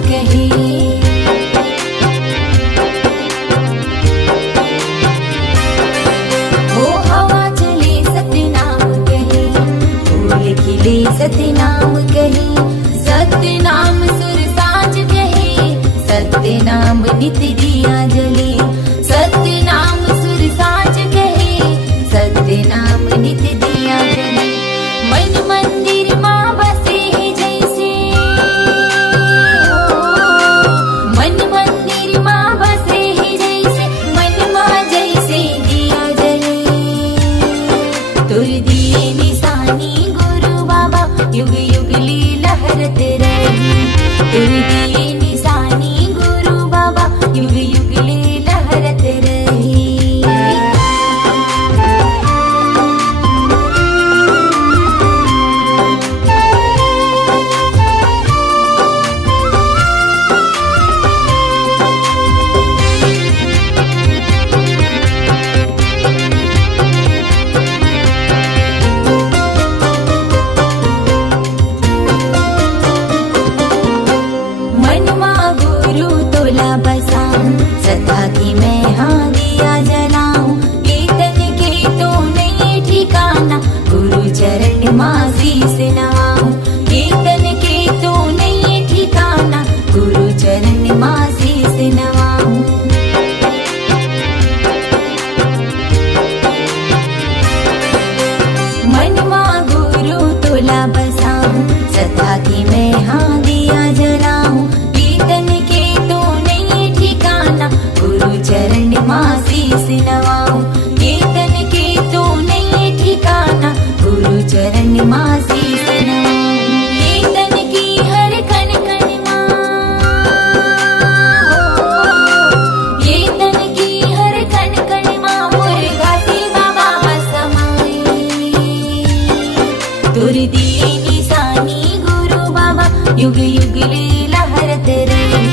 कहे। ओ हवा चले सतनाम कहे, फूल खिले सतनाम कहे, सतनाम सुर साज कहे, सतनाम नित दिया जले, सतनाम सुर साज कहे, सतनाम नित दिया जले। मन मंदिर माँ बसे है जैसे, मन मंदिर माँ बसे है जैसे, मन माँ जैसे दिया जले। तुर दिए निशानी गुरु बाबा, युग युग लीला लहरत रही। तुर दिए निशानी गुरु बाबा, युग युग लीला लहरत रही। सदा की मैं हाँ दिया जलाऊं, कीर्तन के तो नहीं ठिकाना, गुरु चरण माँ शीस नवाऊं। कीर्तन के तो नहीं ठिकाना, गुरु चरण माँ शीस नवाऊं। मन माँ गुरु तोला बसाऊं, सदा की मैं हाँ दिया जलाऊं, कीर्तन के तो नहीं ठिकाना, गुरु चरण माँ शीस नवाऊं। कीर्तन के तो नहीं ठिकाना, गुरु चरण माँ शीस नवाऊं। कीर्तन की हर कण कण माँ, कीर्तन की हर कण कण माँ, मुर्गा से बाबा समाए। तुर दिए निशानी गुरु बाबा, युग युग लीला लहरत रही।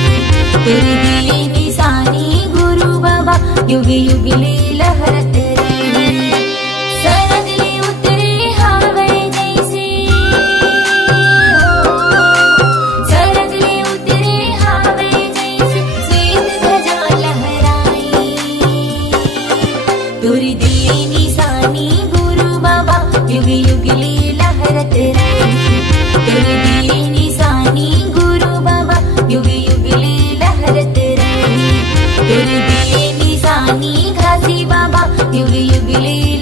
तुर दिए निशानी गुरु बाबा, युग युग लीला लहरत रही। शरद ले उतरे हावे जैसे, शरद ले उतरे हावे जैसे, श्वेत ध्वजा लहराई। तुर दिए निशानी गुरु बाबा, युग युग लीला लहरत रही। तुर दिए निशानी गुरु बाबा, युग युग लीला लहरत रही। तुर दिए निशानी घासी बाबा, युग युग लीला